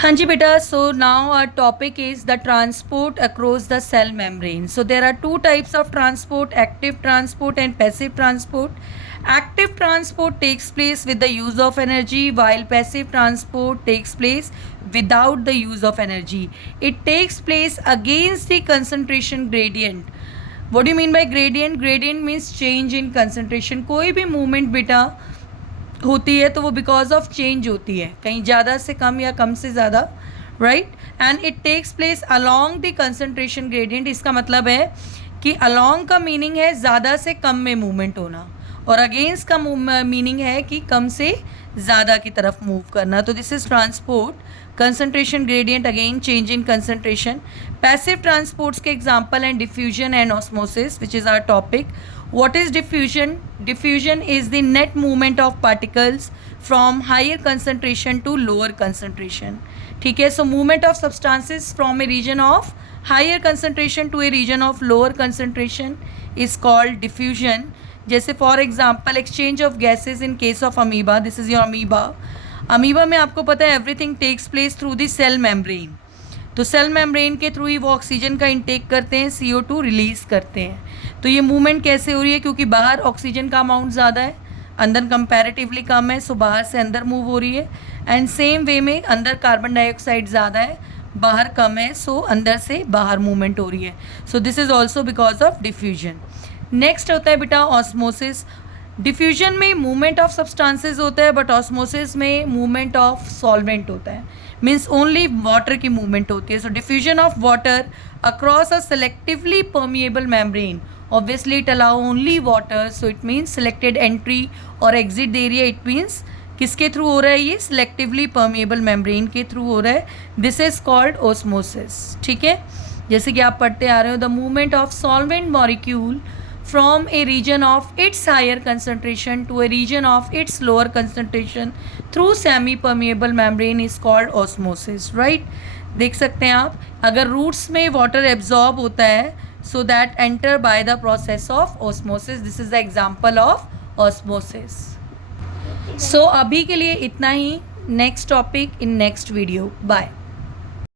हाँ जी बेटा, so now our topic is the transport across the cell membrane. So there are two types of transport, active transport and passive transport. Active transport takes place with the use of energy, while passive transport takes place without the use of energy. It takes place against the concentration gradient. What do you mean by gradient? Gradient means change in concentration. कोई भी movement बेटा होती है तो वो because of change होती है, कहीं ज़्यादा से कम या कम से ज़्यादा, right. And it takes place along the concentration gradient. इसका मतलब है कि अलोंग का मीनिंग है ज़्यादा से कम में मूवमेंट होना, और अगेंस्ट का मीनिंग है कि कम से ज़्यादा की तरफ मूव करना। तो this is transport, concentration gradient, again change in concentration. Passive transports के example and diffusion and osmosis, which is our topic. What is diffusion? Diffusion is the net movement of particles from higher concentration to lower concentration. ठीक है, so movement of substances from a region of higher concentration to a region of lower concentration is called diffusion. जैसे for example exchange of gases in case of amoeba. This is your amoeba. Amoeba में आपको पता है everything takes place through the cell membrane. तो cell membrane के through ही वो oxygen का intake करते हैं, CO2 रिलीज़ करते हैं। तो ये मूवमेंट कैसे हो रही है? क्योंकि बाहर ऑक्सीजन का अमाउंट ज़्यादा है, अंदर कंपैरेटिवली कम है, सो बाहर से अंदर मूव हो रही है। एंड सेम वे में अंदर कार्बन डाइऑक्साइड ज़्यादा है, बाहर कम है, सो अंदर से बाहर मूवमेंट हो रही है। So this is also because of diffusion. Next होता है बेटा ऑस्मोसिस। डिफ्यूजन में मूवमेंट ऑफ सब्सटेंसेस होता है, बट ऑस्मोसिस में मूवमेंट ऑफ सॉल्वेंट होता है, मीन्स ओनली वाटर की मूवमेंट होती है। So diffusion of water across a selectively permeable membrane, obviously it allow only water, so it means selected entry और exit area. It means किसके through हो रहा है? ये सिलेक्टिवली परमिएबल मेम्ब्रेन के थ्रू हो रहा है। This is called osmosis. ठीक है, जैसे कि आप पढ़ते आ रहे हो, the movement of solvent molecule from a region of its higher concentration to a region of its lower concentration through semi permeable membrane is called osmosis, right? देख सकते हैं आप, अगर रूट्स में वाटर एब्जॉर्ब होता है so that enter by the process of osmosis. This is the example of osmosis. So अभी के लिए इतना ही, next topic in next video, bye.